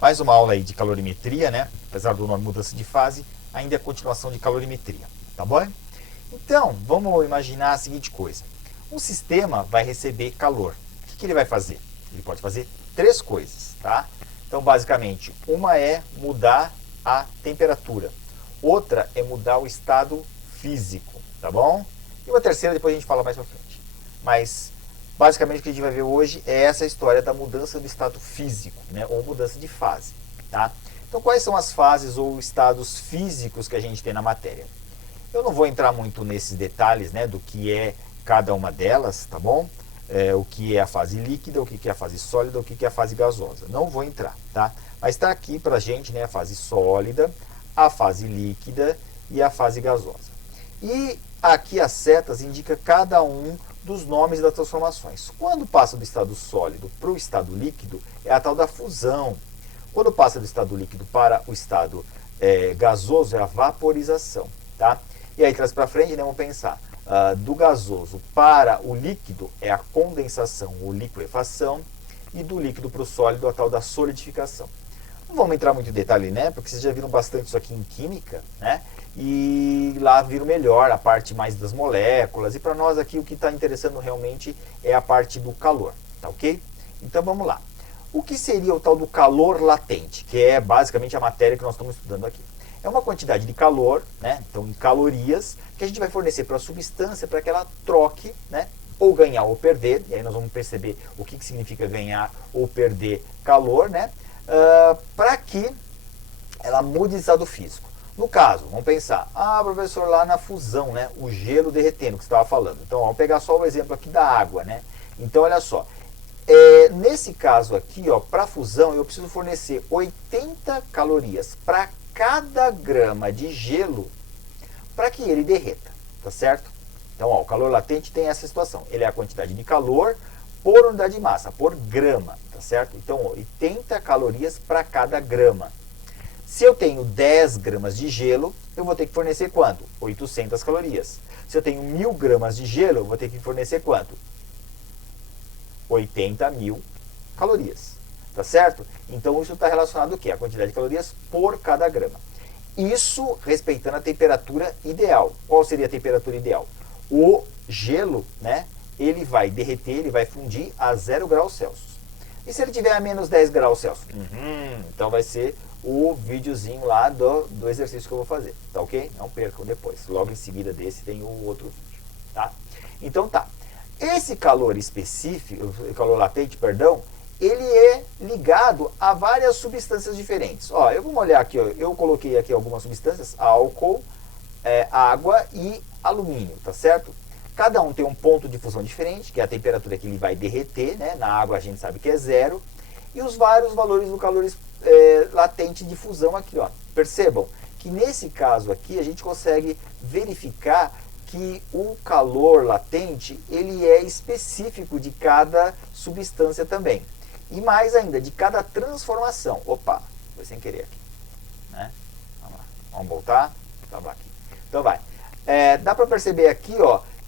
Mais uma aula aí de calorimetria, né? Apesar do nome mudança de fase, ainda é continuação de calorimetria, tá bom? Então, vamos imaginar a seguinte coisa. Um sistema vai receber calor. O que ele vai fazer? Ele pode fazer três coisas, tá? Então, basicamente, uma é mudar a temperatura. Outra é mudar o estado físico, tá bom? E uma terceira depois a gente fala mais pra frente. Mas, basicamente, o que a gente vai ver hoje é essa história da mudança do estado físico, né? Ou mudança de fase, tá? Então, quais são as fases ou estados físicos que a gente tem na matéria? Eu não vou entrar muito nesses detalhes, né, do que é cada uma delas, tá bom? O que é a fase líquida, o que é a fase sólida, o que é a fase gasosa. Não vou entrar, tá? Mas está aqui pra gente, né, a fase sólida, a fase líquida e a fase gasosa. E aqui as setas indicam cada um dos nomes das transformações. Quando passa do estado sólido para o estado líquido, é a tal da fusão. Quando passa do estado líquido para o estado gasoso, é a vaporização, tá? E aí, traz para frente, né, vamos pensar. Do gasoso para o líquido é a condensação ou liquefação, e do líquido para o sólido a tal da solidificação. Não vamos entrar muito em detalhe, né, porque vocês já viram bastante isso aqui em química, né, e lá viram melhor a parte mais das moléculas, e para nós aqui o que está interessando realmente é a parte do calor, tá ok? Então vamos lá. O que seria o tal do calor latente, que é basicamente a matéria que nós estamos estudando aqui? É uma quantidade de calor, né, então em calorias, que a gente vai fornecer para a substância para que ela troque, né, ou ganhar ou perder, e aí nós vamos perceber o que significa ganhar ou perder calor, né, para que ela mude de estado físico. No caso, vamos pensar, professor, lá na fusão, né, o gelo derretendo, que você estava falando. Então, vamos pegar só o exemplo aqui da água, né. Então, olha só, nesse caso aqui, para fusão, eu preciso fornecer 80 calorias para cada grama de gelo para que ele derreta, tá certo? Então, o calor latente tem essa situação. Ele é a quantidade de calor por unidade de massa, por grama, tá certo? Então, 80 calorias para cada grama. Se eu tenho 10 gramas de gelo, eu vou ter que fornecer quanto? 800 calorias. Se eu tenho 1000 gramas de gelo, eu vou ter que fornecer quanto? 80.000 calorias, tá certo? Então isso está relacionado ao quê? A quantidade de calorias por cada grama. Isso respeitando a temperatura ideal. Qual seria a temperatura ideal? O gelo, né, ele vai derreter, ele vai fundir a 0 graus Celsius. E se ele tiver a menos 10 graus Celsius? Então vai ser o videozinho lá do exercício que eu vou fazer, tá ok? Não percam depois. Logo em seguida desse tem o outro vídeo, tá? Então tá. Esse calor específico, calor latente, perdão, ele é ligado a várias substâncias diferentes. Eu vou olhar aqui, eu coloquei aqui algumas substâncias, álcool, água e alumínio, tá certo? Cada um tem um ponto de fusão diferente, que é a temperatura que ele vai derreter, né? Na água a gente sabe que é 0, e os vários valores do calor latente de fusão aqui, Percebam que nesse caso aqui a gente consegue verificar que o calor latente ele é específico de cada substância também. E mais ainda, de cada transformação. Opa, foi sem querer aqui. Né? Vamos lá. Vamos voltar. Estava aqui. Então vai. Dá para perceber aqui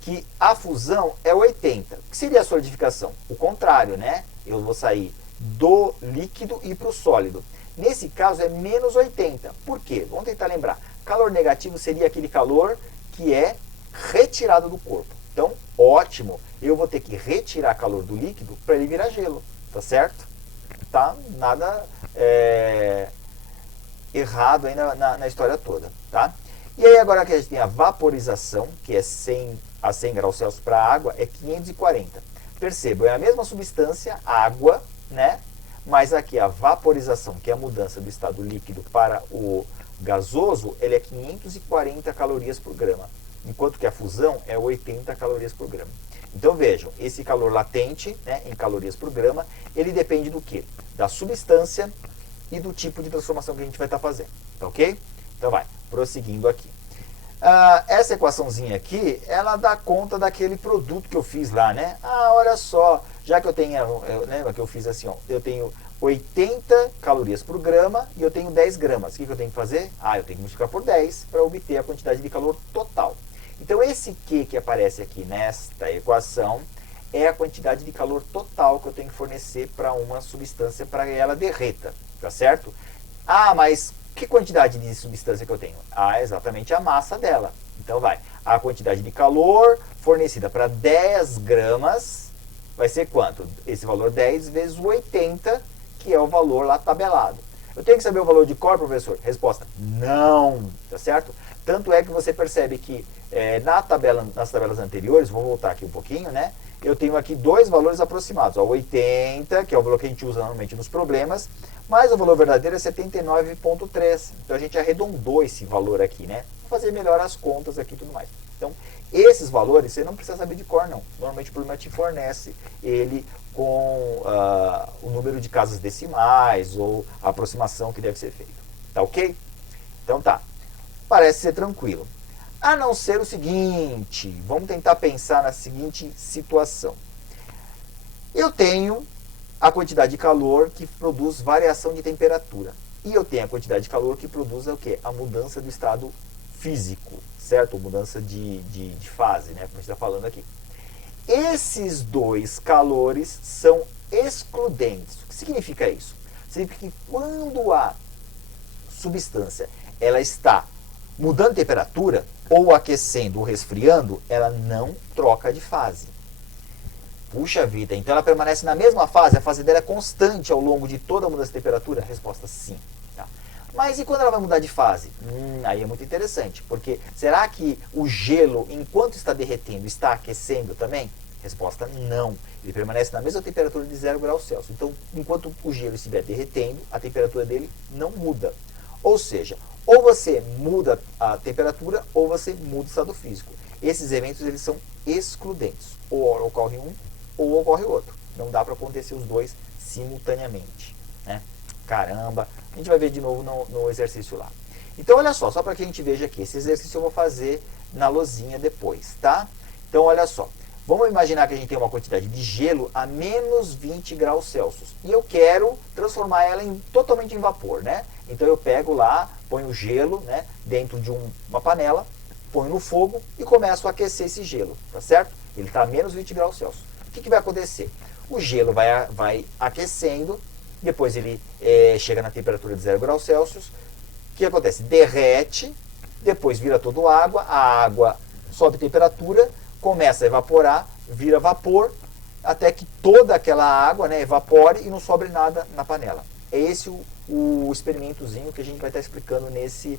que a fusão é 80. O que seria a solidificação? O contrário, né? Eu vou sair do líquido e para o sólido. Nesse caso é menos 80. Por quê? Vamos tentar lembrar. Calor negativo seria aquele calor que é retirado do corpo. Então, ótimo, eu vou ter que retirar calor do líquido para ele virar gelo, tá certo? Tá nada errado aí na história toda, tá? E aí agora que a gente tem a vaporização, que é 100 a 100 graus Celsius para a água, é 540. Percebam, é a mesma substância, água, né? Mas aqui a vaporização, que é a mudança do estado líquido para o gasoso, ele é 540 calorias por grama. Enquanto que a fusão é 80 calorias por grama. Então vejam, esse calor latente, né, em calorias por grama, ele depende do quê? Da substância e do tipo de transformação que a gente vai estar fazendo, tá ok? Então vai, prosseguindo aqui. Essa equaçãozinha aqui, ela dá conta daquele produto que eu fiz lá, né? Olha só, já que eu tenho, lembra que eu fiz assim, eu tenho 80 calorias por grama e eu tenho 10 gramas. O que eu tenho que fazer? Eu tenho que multiplicar por 10 para obter a quantidade de calor total. Então esse Q que aparece aqui nesta equação é a quantidade de calor total que eu tenho que fornecer para uma substância para que ela derreta, tá certo? Ah, mas que quantidade de substância que eu tenho? Ah, exatamente a massa dela. Então vai, a quantidade de calor fornecida para 10 gramas vai ser quanto? Esse valor 10 vezes o 80, que é o valor lá tabelado. Eu tenho que saber o valor de cor, professor? Resposta, não, tá certo? Tanto é que você percebe que nas tabelas anteriores, vou voltar aqui um pouquinho, né? Eu tenho aqui dois valores aproximados, ó, 80, que é o valor que a gente usa normalmente nos problemas, mas o valor verdadeiro é 79,3. Então a gente arredondou esse valor aqui, né? Vou fazer melhor as contas aqui e tudo mais. Então, esses valores você não precisa saber de cor, não. Normalmente o problema te fornece ele com o número de casas decimais ou a aproximação que deve ser feita. Tá ok? Então tá. Parece ser tranquilo. A não ser o seguinte, vamos tentar pensar na seguinte situação. Eu tenho a quantidade de calor que produz variação de temperatura. E eu tenho a quantidade de calor que produz o quê? A mudança do estado físico, certo? Mudança de fase, né? Como a gente está falando aqui. Esses dois calores são excludentes. O que significa isso? Significa que quando a substância ela está mudando de temperatura, ou aquecendo ou resfriando, ela não troca de fase. Puxa vida, então ela permanece na mesma fase, a fase dela é constante ao longo de toda a mudança de temperatura? Resposta sim. Tá? Mas e quando ela vai mudar de fase? Aí é muito interessante, porque será que o gelo, enquanto está derretendo, está aquecendo também? Resposta não. Ele permanece na mesma temperatura de 0 graus Celsius. Então, enquanto o gelo estiver derretendo, a temperatura dele não muda. Ou seja, ou você muda a temperatura ou você muda o estado físico. Esses eventos eles são excludentes. Ou ocorre um ou ocorre outro. Não dá para acontecer os dois simultaneamente. Né? Caramba, a gente vai ver de novo no exercício lá. Então olha só para que a gente veja aqui. Esse exercício eu vou fazer na lousinha depois, tá? Então olha só. Vamos imaginar que a gente tem uma quantidade de gelo a menos 20 graus Celsius. E eu quero transformar ela totalmente em vapor, né? Então eu pego lá, ponho o gelo, né, dentro de uma panela, ponho no fogo e começo a aquecer esse gelo, tá certo? Ele está a menos 20 graus Celsius. O que vai acontecer? O gelo vai aquecendo, depois ele chega na temperatura de 0 graus Celsius. O que acontece? Derrete, depois vira toda a água sobe temperatura, começa a evaporar, vira vapor, até que toda aquela água, né, evapore e não sobre nada na panela. É esse o experimentozinho que a gente vai estar explicando nesse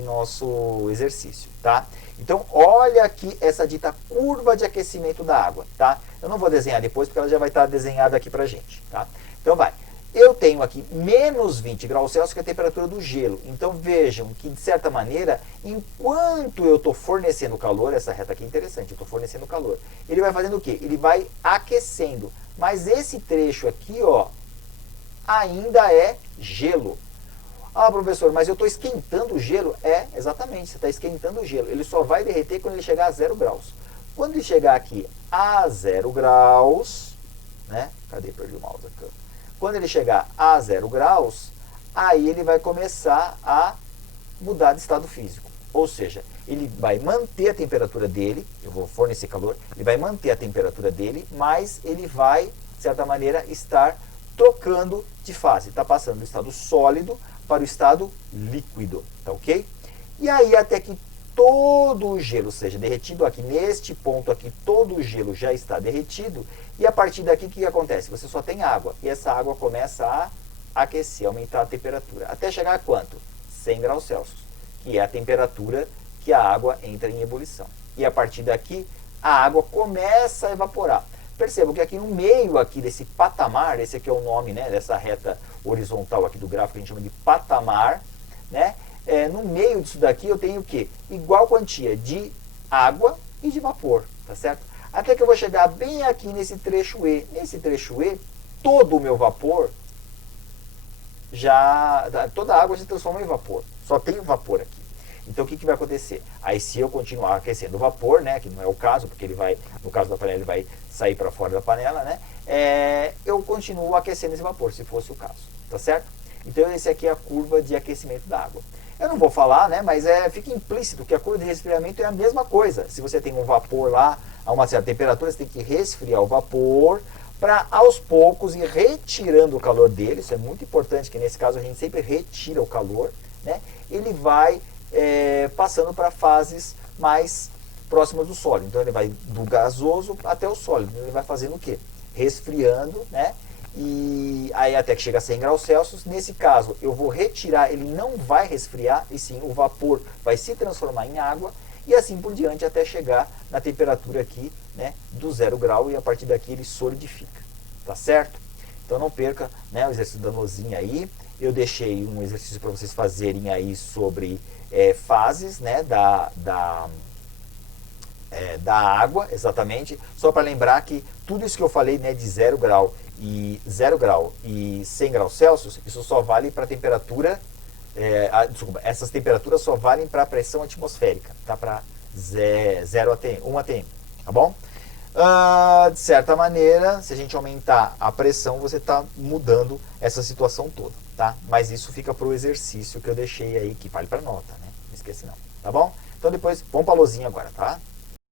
nosso exercício, tá? Então, olha aqui essa dita curva de aquecimento da água, tá? Eu não vou desenhar depois, porque ela já vai estar desenhada aqui pra gente, tá? Então, vai. Eu tenho aqui menos 20 graus Celsius, que é a temperatura do gelo. Então, vejam que, de certa maneira, enquanto eu estou fornecendo calor, essa reta aqui é interessante, eu estou fornecendo calor, ele vai fazendo o quê? Ele vai aquecendo. Mas esse trecho aqui, ó, ainda é gelo. Ah, professor, mas eu estou esquentando o gelo? É, exatamente, você está esquentando o gelo. Ele só vai derreter quando ele chegar a 0 graus. Quando ele chegar aqui a 0 graus, né? Cadê? Perdi o mouse aqui. Quando ele chegar a 0 graus, aí ele vai começar a mudar de estado físico. Ou seja, ele vai manter a temperatura dele, eu vou fornecer calor, ele vai manter a temperatura dele, mas ele vai, de certa maneira, estar trocando de fase. Está passando do estado sólido para o estado líquido, tá ok? E aí até que todo o gelo seja derretido, aqui neste ponto aqui, todo o gelo já está derretido, e a partir daqui o que acontece? Você só tem água, e essa água começa a aquecer, aumentar a temperatura, até chegar a quanto? 100 graus Celsius, que é a temperatura que a água entra em ebulição. E a partir daqui, a água começa a evaporar. Percebam que aqui no meio aqui desse patamar, esse aqui é o nome, né, dessa reta horizontal aqui do gráfico, que a gente chama de patamar, né? No meio disso daqui eu tenho o quê? Igual quantia de água e de vapor, tá certo? Até que eu vou chegar bem aqui nesse trecho E. Nesse trecho E, todo o meu vapor toda a água se transforma em vapor. Só tem vapor aqui. Então o que vai acontecer? Aí se eu continuar aquecendo o vapor, né, que não é o caso, porque ele vai, no caso da panela, ele vai sair para fora da panela, né, eu continuo aquecendo esse vapor, se fosse o caso, tá certo? Então esse aqui é a curva de aquecimento da água. Eu não vou falar, né, mas fica implícito que a curva de resfriamento é a mesma coisa. Se você tem um vapor lá a uma certa temperatura, você tem que resfriar o vapor para aos poucos ir retirando o calor dele. Isso é muito importante, que nesse caso a gente sempre retira o calor, né? Ele vai passando para fases mais próximas do sólido. Então ele vai do gasoso até o sólido. Ele vai fazendo o quê? Resfriando, né? E aí até que chega a 100 graus Celsius. Nesse caso eu vou retirar, ele não vai resfriar, e sim o vapor vai se transformar em água, e assim por diante até chegar na temperatura aqui, né, do 0 grau, e a partir daqui ele solidifica, tá certo? Então não perca, né, o exercício da nozinha aí. Eu deixei um exercício para vocês fazerem aí sobre fases, né, da água, exatamente. Só para lembrar que tudo isso que eu falei, né, de 0 grau e 100 graus Celsius, isso só vale para temperatura, desculpa, essas temperaturas só valem para a pressão atmosférica, tá? Para 0 atm, 1 atm, tá bom? De certa maneira, se a gente aumentar a pressão, você está mudando essa situação toda, tá? Mas isso fica para o exercício que eu deixei aí, que vale para nota, né? Não esquece não, tá bom? Então depois, vamos para a lousinha agora, tá?